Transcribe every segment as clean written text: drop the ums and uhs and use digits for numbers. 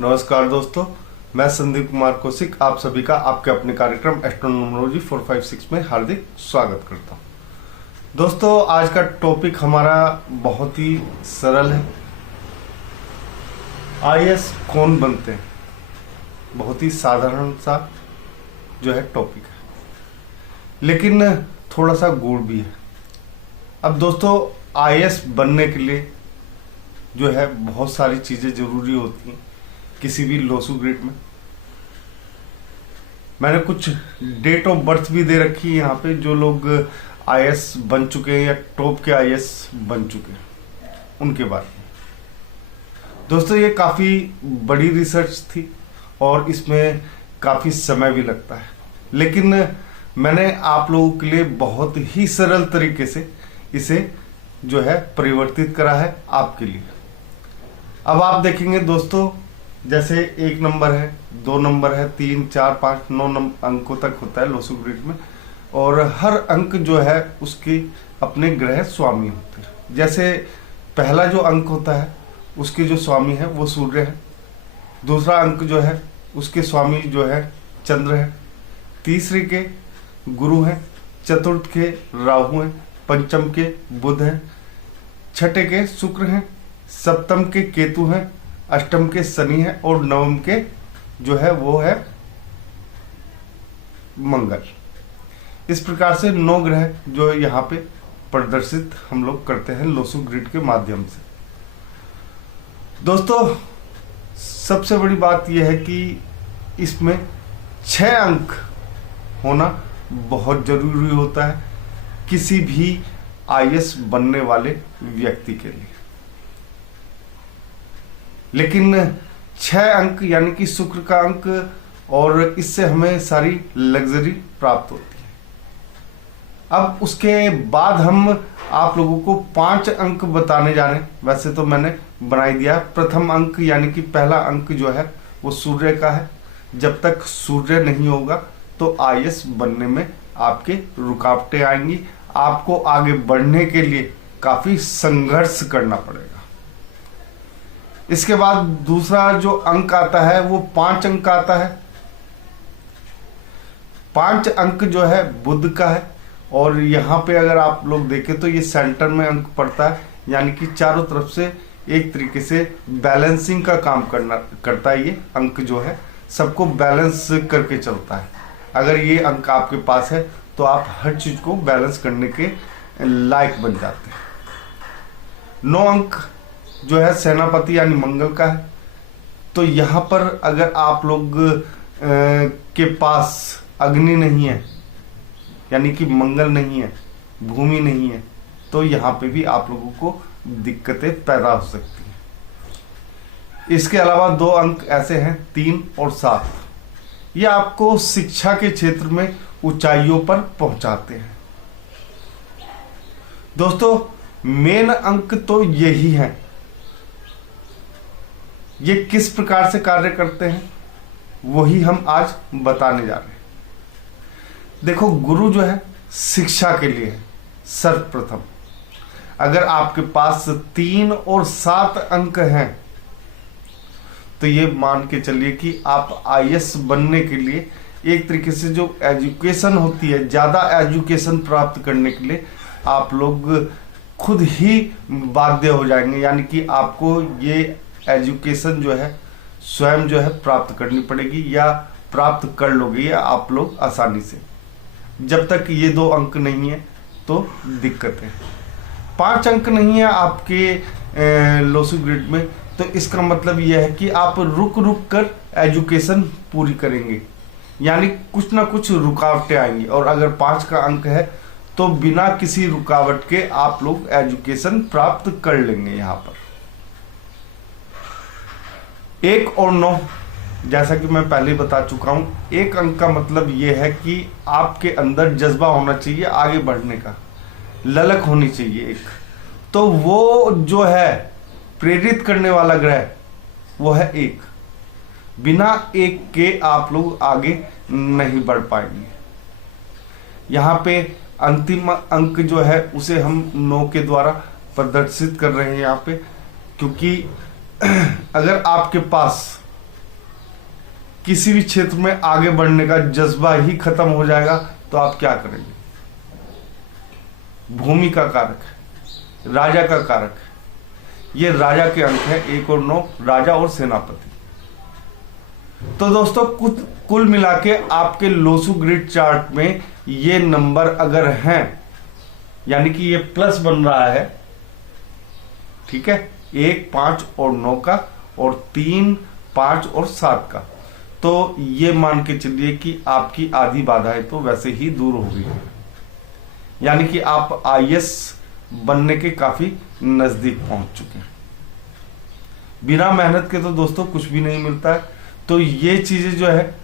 नमस्कार दोस्तों, मैं संदीप कुमार कौशिक आप सभी का आपके अपने कार्यक्रम एस्ट्रोनोमोलॉजी 456 में हार्दिक स्वागत करता हूं। दोस्तों, आज का टॉपिक हमारा बहुत ही सरल है। आईएएस कौन बनते हैं? बहुत ही साधारण सा जो है टॉपिक है, लेकिन थोड़ा सा गूढ़ भी है। अब दोस्तों, आईएएस बनने के लिए जो है बहुत सारी चीजें जरूरी होती हैं किसी भी लोसू ग्रिड में। मैंने कुछ डेट ऑफ बर्थ भी दे रखी है यहाँ पे, जो लोग आईएएस बन चुके हैं या टॉप के आईएएस बन चुके हैं उनके बारे में। दोस्तों, ये काफी बड़ी रिसर्च थी और इसमें काफी समय भी लगता है, लेकिन मैंने आप लोगों के लिए बहुत ही सरल तरीके से इसे जो है परिवर्तित करा है आपके लिए। अब आप देखेंगे दोस्तों, जैसे 1 नंबर है, 2 नंबर है, 3, 4, 5, 9 अंकों तक होता है लोसू ग्रिड में, और हर अंक जो है उसके अपने ग्रह स्वामी होते हैं। जैसे पहला जो अंक होता है उसके जो स्वामी है वो सूर्य है, दूसरा अंक जो है उसके स्वामी जो है चंद्र है, तीसरे के गुरु हैं, चतुर्थ के राहु हैं, पंचम के बुध हैं, छठे के शुक्र हैं, सप्तम के केतु हैं, अष्टम के शनि है और नवम के जो है वो है मंगल। इस प्रकार से 9 ग्रह जो यहाँ पे प्रदर्शित हम लोग करते हैं लोसू ग्रिड के माध्यम से। दोस्तों, सबसे बड़ी बात यह है कि इसमें 6 अंक होना बहुत जरूरी होता है किसी भी आईएएस बनने वाले व्यक्ति के लिए। लेकिन 6 अंक यानी कि शुक्र का अंक, और इससे हमें सारी लग्जरी प्राप्त होती है। अब उसके बाद हम आप लोगों को 5 अंक बताने जा रहे हैं। वैसे तो मैंने बना दिया प्रथम अंक, यानी कि पहला अंक जो है वो सूर्य का है। जब तक सूर्य नहीं होगा तो आईएएस बनने में आपके रुकावटें आएंगी, आपको आगे बढ़ने के लिए काफी संघर्ष करना पड़ेगा। इसके बाद दूसरा जो अंक आता है वो 5 अंक आता है। 5 अंक जो है बुध का है, और यहाँ पे अगर आप लोग देखें तो ये सेंटर में अंक पड़ता है, यानी कि चारों तरफ से एक तरीके से बैलेंसिंग का काम करता है। ये अंक जो है सबको बैलेंस करके चलता है। अगर ये अंक आपके पास है तो आप हर चीज को बैलेंस करने के लायक बन जाते हैं। 9 अंक जो है सेनापति यानी मंगल का है। तो यहां पर अगर आप लोग के पास अग्नि नहीं है, यानी कि मंगल नहीं है, भूमि नहीं है, तो यहां पे भी आप लोगों को दिक्कतें पैदा हो सकती हैं। इसके अलावा 2 अंक ऐसे हैं 3 और 7। ये आपको शिक्षा के क्षेत्र में ऊंचाइयों पर पहुंचाते हैं। दोस्तों, मेन अंक तो यही है। ये किस प्रकार से कार्य करते हैं वही हम आज बताने जा रहे हैं। देखो, गुरु जो है शिक्षा के लिए है सर्वप्रथम। अगर आपके पास 3 और 7 अंक हैं तो ये मान के चलिए कि आप आईएएस बनने के लिए एक तरीके से जो एजुकेशन होती है, ज्यादा एजुकेशन प्राप्त करने के लिए आप लोग खुद ही बाध्य हो जाएंगे, यानी कि आपको ये एजुकेशन जो है स्वयं जो है प्राप्त करनी पड़ेगी, या प्राप्त कर लोगे या आप लोग आसानी से। जब तक ये 2 अंक नहीं है तो दिक्कत है। 5 अंक नहीं है आपके लोसू ग्रिड में, तो इसका मतलब यह है कि आप रुक रुक कर एजुकेशन पूरी करेंगे, यानी कुछ ना कुछ रुकावटें आएंगी। और अगर 5 का अंक है तो बिना किसी रुकावट के आप लोग एजुकेशन प्राप्त कर लेंगे। यहाँ पर 1 और 9, जैसा कि मैं पहले बता चुका हूं, 1 अंक का मतलब यह है कि आपके अंदर जज्बा होना चाहिए आगे बढ़ने का, ललक होनी चाहिए एक। तो वो जो है प्रेरित करने वाला ग्रह वो है 1। बिना 1 के आप लोग आगे नहीं बढ़ पाएंगे। यहाँ पे अंतिम अंक जो है उसे हम 9 के द्वारा प्रदर्शित कर रहे हैं यहाँ पे, क्योंकि अगर आपके पास किसी भी क्षेत्र में आगे बढ़ने का जज्बा ही खत्म हो जाएगा, तो आप क्या करेंगे? भूमि का कारक है, राजा का कारक है, ये राजा के अंक है 1 और 9, राजा और सेनापति। तो दोस्तों कुल मिला के आपके लोसू ग्रिड चार्ट में ये नंबर अगर हैं, यानी कि ये प्लस बन रहा है, ठीक है, 1, 5 और 9 का, और 3, 5 और 7 का, तो ये मान के चलिए कि आपकी आधी बाधाएं तो वैसे ही दूर हो गई है, यानी कि आप आईएएस बनने के काफी नजदीक पहुंच चुके हैं। बिना मेहनत के तो दोस्तों कुछ भी नहीं मिलता है। तो ये चीजें जो है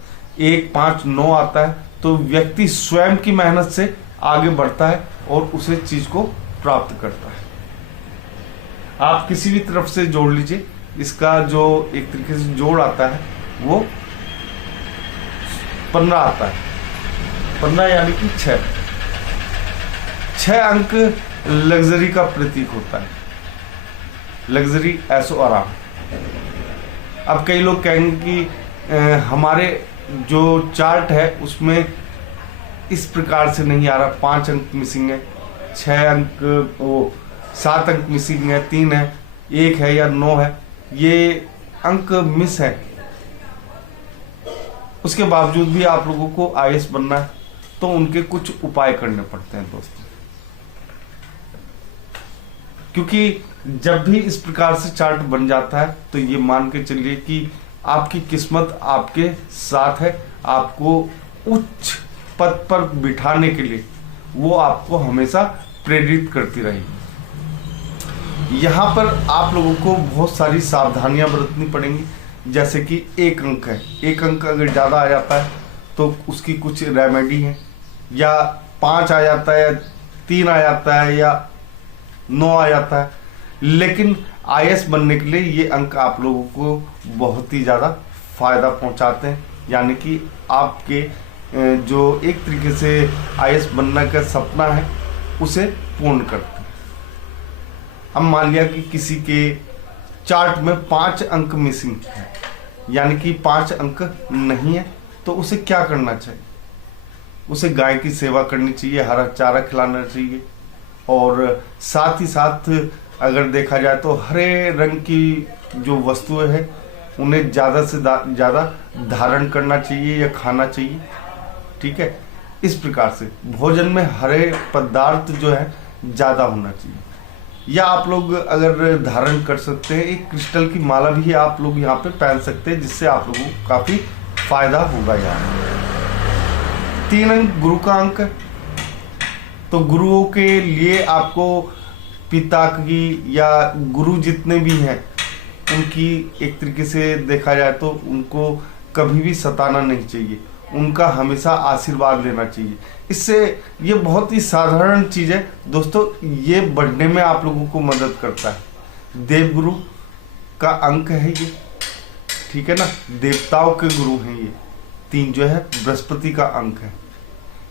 1, 5, 9 आता है, तो व्यक्ति स्वयं की मेहनत से आगे बढ़ता है और उसे चीज को प्राप्त करता है। आप किसी भी तरफ से जोड़ लीजिए, इसका जो एक तरीके से जोड़ आता है वो 15 आता है, 15 यानी कि 6 अंक लग्जरी का प्रतीक होता है, लग्जरी, ऐसो आराम। अब कई लोग कहेंगे कि हमारे जो चार्ट है उसमें इस प्रकार से नहीं आ रहा, 5 अंक मिसिंग है, 6 अंक, वो 7 अंक मिसिंग है, 3 है, 1 है या 9 है, ये अंक मिस है। उसके बावजूद भी आप लोगों को आईएएस बनना है, तो उनके कुछ उपाय करने पड़ते हैं दोस्तों, क्योंकि जब भी इस प्रकार से चार्ट बन जाता है तो ये मान के चलिए कि आपकी किस्मत आपके साथ है, आपको उच्च पद पर बिठाने के लिए वो आपको हमेशा प्रेरित करती रहेगी। यहाँ पर आप लोगों को बहुत सारी सावधानियां बरतनी पड़ेंगी, जैसे कि 1 अंक है, 1 अंक अगर ज़्यादा आ जाता है तो उसकी कुछ रेमेडी है, या 5 आ जाता है, 3 आ जाता है, या 9 आ जाता है, लेकिन आईएएस बनने के लिए ये अंक आप लोगों को बहुत ही ज़्यादा फायदा पहुंचाते हैं, यानी कि आपके जो एक तरीके से आईएएस बनने का सपना है उसे पूर्ण करते हैं। अब मान लिया कि किसी के चार्ट में 5 अंक मिसिंग है, यानी कि 5 अंक नहीं है, तो उसे क्या करना चाहिए? उसे गाय की सेवा करनी चाहिए, हरा चारा खिलाना चाहिए, और साथ ही साथ अगर देखा जाए तो हरे रंग की जो वस्तुएं हैं उन्हें ज़्यादा से ज़्यादा धारण करना चाहिए या खाना चाहिए, ठीक है। इस प्रकार से भोजन में हरे पदार्थ जो है ज़्यादा होना चाहिए, या आप लोग अगर धारण कर सकते हैं एक क्रिस्टल की माला भी आप लोग यहाँ पे पहन सकते हैं, जिससे आप लोगों को काफ़ी फायदा होगा। यहाँ 3 अंक गुरु का अंक है, तो गुरुओं के लिए आपको पिता की या गुरु जितने भी हैं उनकी एक तरीके से देखा जाए तो उनको कभी भी सताना नहीं चाहिए, उनका हमेशा आशीर्वाद लेना चाहिए। इससे ये बहुत ही साधारण चीज़ है दोस्तों, ये बढ़ने में आप लोगों को मदद करता है। देवगुरु का अंक है ये, ठीक है ना, देवताओं के गुरु हैं ये। 3 जो है बृहस्पति का अंक है,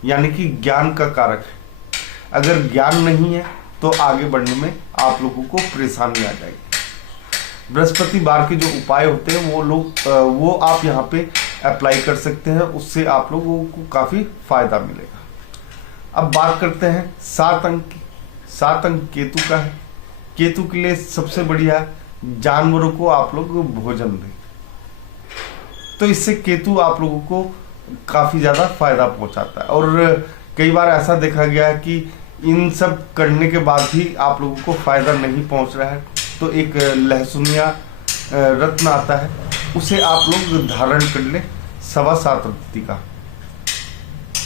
यानी कि ज्ञान का कारक है। अगर ज्ञान नहीं है तो आगे बढ़ने में आप लोगों को परेशानी आ जाएगी। बृहस्पतिवार के जो उपाय होते हैं वो आप यहाँ पे अप्लाई कर सकते हैं, उससे आप लोगों को काफ़ी फायदा मिलेगा। अब बात करते हैं 7 अंक की। 7 अंक केतु का है। केतु के लिए सबसे बढ़िया है जानवरों को आप लोग भोजन दें, तो इससे केतु आप लोगों को काफ़ी ज़्यादा फायदा पहुंचाता है। और कई बार ऐसा देखा गया है कि इन सब करने के बाद भी आप लोगों को फायदा नहीं पहुंच रहा है, तो एक लहसुनिया रत्न आता है, उसे आप लोग धारण कर लें, 7.25 रत्ती का।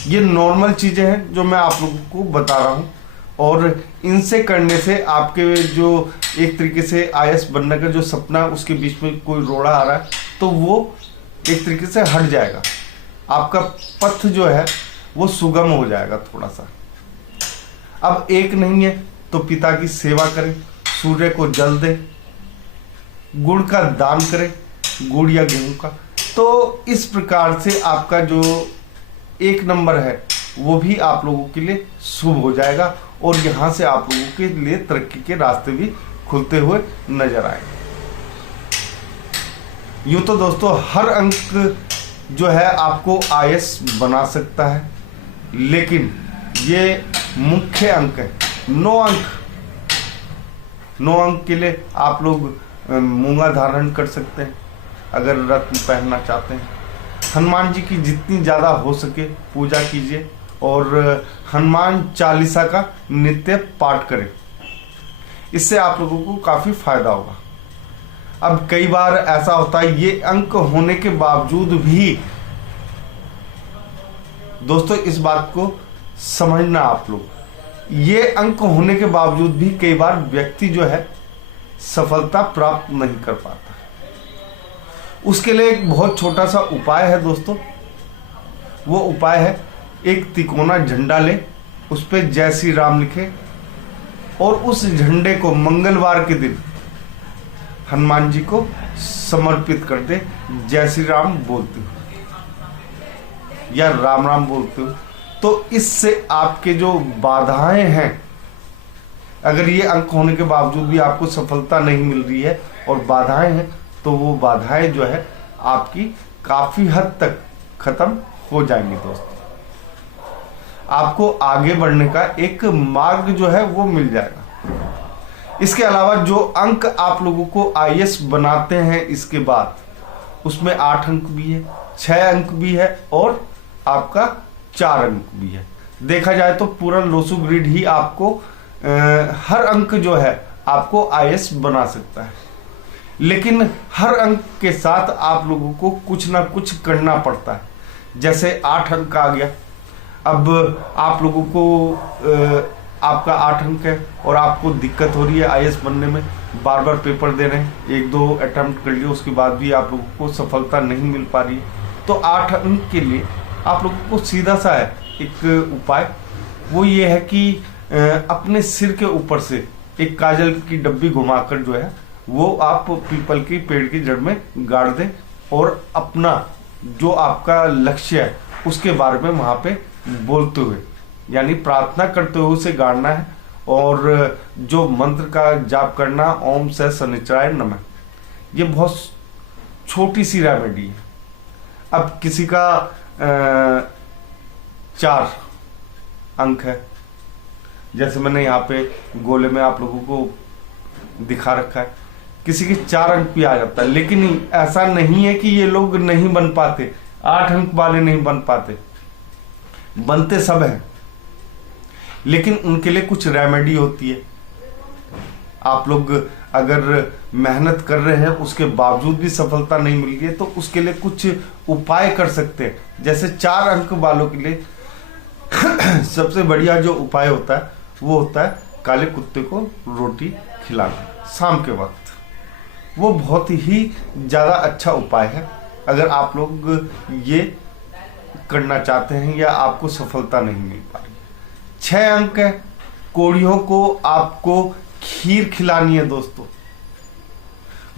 ये नॉर्मल चीजें हैं जो मैं आप लोगों को बता रहा हूँ, और इनसे करने से आपके जो एक तरीके से आईएएस बनने का जो सपना है उसके बीच में कोई रोड़ा आ रहा है तो वो एक तरीके से हट जाएगा, आपका पथ जो है वो सुगम हो जाएगा थोड़ा सा। अब 1 नहीं है तो पिता की सेवा करें, सूर्य को जल दें, गुड़ का दान करें, गुड़ या गेहूं का। तो इस प्रकार से आपका जो 1 नंबर है वो भी आप लोगों के लिए शुभ हो जाएगा, और यहाँ से आप लोगों के लिए तरक्की के रास्ते भी खुलते हुए नजर आएंगे। यूं तो दोस्तों हर अंक जो है आपको आईएएस बना सकता है, लेकिन ये मुख्य अंक है। 9 अंक के लिए आप लोग मूंगा धारण कर सकते हैं अगर रत्न पहनना चाहते हैं। हनुमान जी की जितनी ज़्यादा हो सके पूजा कीजिए और हनुमान चालीसा का नित्य पाठ करें, इससे आप लोगों को काफ़ी फायदा होगा। अब कई बार ऐसा होता है ये अंक होने के बावजूद भी, दोस्तों इस बात को समझना आप लोग, ये अंक होने के बावजूद भी कई बार व्यक्ति जो है सफलता प्राप्त नहीं कर पाता। उसके लिए एक बहुत छोटा सा उपाय है दोस्तों। वो उपाय है, एक तिकोना झंडा ले, उस पर जय श्री राम लिखे और उस झंडे को मंगलवार के दिन हनुमान जी को समर्पित कर दे। जय श्री राम बोलते हो या राम राम बोलते हो, तो इससे आपके जो बाधाएं हैं, अगर ये अंक होने के बावजूद भी आपको सफलता नहीं मिल रही है और बाधाएं हैं, तो वो बाधाएं जो है आपकी काफी हद तक खत्म हो जाएंगी दोस्तों। आपको आगे बढ़ने का एक मार्ग जो है वो मिल जाएगा। इसके अलावा जो अंक आप लोगों को आईएएस बनाते हैं इसके बाद, उसमें 8 अंक भी है, 6 अंक भी है और आपका 4 अंक भी है। देखा जाए तो पूरा लोसू ग्रिड ही आपको हर अंक जो है आपको आईएएस बना सकता है, लेकिन हर अंक के साथ आप लोगों को कुछ ना कुछ करना पड़ता है। जैसे 8 अंक आ गया, अब आप लोगों को आपका 8 अंक है और आपको दिक्कत हो रही है आईएएस बनने में, बार बार पेपर दे रहे हैं, 1-2 अटेम्प्ट कर लिए, उसके बाद भी आप लोगों को सफलता नहीं मिल पा रही है, तो 8 अंक के लिए आप लोगों को सीधा सा है एक उपाय। वो ये है कि अपने सिर के ऊपर से एक काजल की डब्बी घुमाकर जो है वो आप पीपल की पेड़ की जड़ में गाड़ दें और अपना जो आपका लक्ष्य है उसके बारे में वहां पे बोलते हुए, यानी प्रार्थना करते हुए उसे गाड़ना है। और जो मंत्र का जाप करना, ओम से शनिचराय नमः, ये बहुत छोटी सी रेमेडी है। अब किसी का 4 अंक है, जैसे मैंने यहाँ पे गोले में आप लोगों को दिखा रखा है, किसी के 4 अंक भी आ जाता है, लेकिन ऐसा नहीं है कि ये लोग नहीं बन पाते, 8 अंक वाले नहीं बन पाते, बनते सब हैं, लेकिन उनके लिए कुछ रेमेडी होती है। आप लोग अगर मेहनत कर रहे हैं उसके बावजूद भी सफलता नहीं मिल रही है, तो उसके लिए कुछ उपाय कर सकते हैं। जैसे 4 अंक वालों के लिए सबसे बढ़िया जो उपाय होता है वो होता है काले कुत्ते को रोटी खिलाना शाम के वक्त। वो बहुत ही ज़्यादा अच्छा उपाय है अगर आप लोग ये करना चाहते हैं या आपको सफलता नहीं मिल पा रही। 6 अंक है, कोढ़ियों को आपको खीर खिलानी है दोस्तों।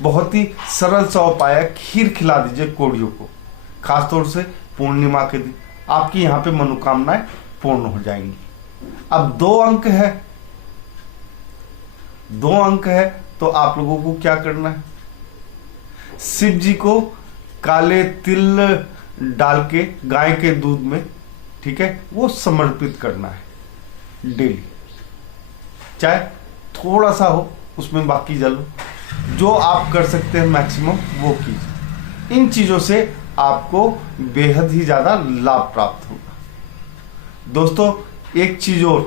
बहुत ही सरल सा उपाय है, खीर खिला दीजिए कोढ़ियों को, खासतौर से पूर्णिमा के दिन आपकी यहाँ पे मनोकामनाएं पूर्ण हो जाएंगी। अब 2 अंक है, 2 अंक है तो आप लोगों को क्या करना है, शिव जी को काले तिल डाल के गाय के दूध में, ठीक है, वो समर्पित करना है डेली, चाहे थोड़ा सा हो उसमें बाकी जल हो, जो आप कर सकते हैं मैक्सिमम वो कीजिए। इन चीजों से आपको बेहद ही ज्यादा लाभ प्राप्त होगा। दोस्तों एक चीज और,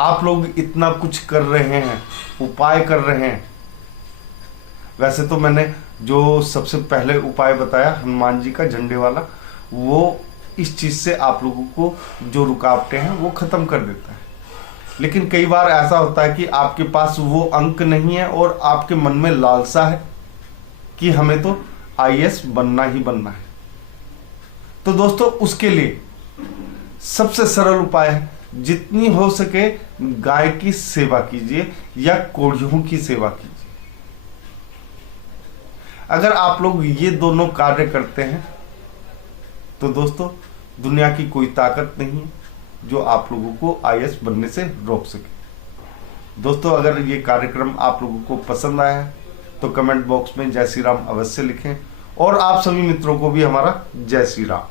आप लोग इतना कुछ कर रहे हैं, उपाय कर रहे हैं, वैसे तो मैंने जो सबसे पहले उपाय बताया हनुमान जी का झंडे वाला, वो इस चीज से आप लोगों को जो रुकावटें हैं वो खत्म कर देता है। लेकिन कई बार ऐसा होता है कि आपके पास वो अंक नहीं है और आपके मन में लालसा है कि हमें तो आईएएस बनना ही बनना है। तो दोस्तों उसके लिए सबसे सरल उपाय है, जितनी हो सके गाय की सेवा कीजिए या कोढ़ियों की सेवा कीजिए। अगर आप लोग ये दोनों कार्य करते हैं तो दोस्तों दुनिया की कोई ताकत नहीं है जो आप लोगों को आईएएस बनने से रोक सके। दोस्तों अगर ये कार्यक्रम आप लोगों को पसंद आया है तो कमेंट बॉक्स में जय श्री राम अवश्य लिखें और आप सभी मित्रों को भी हमारा जय श्री राम।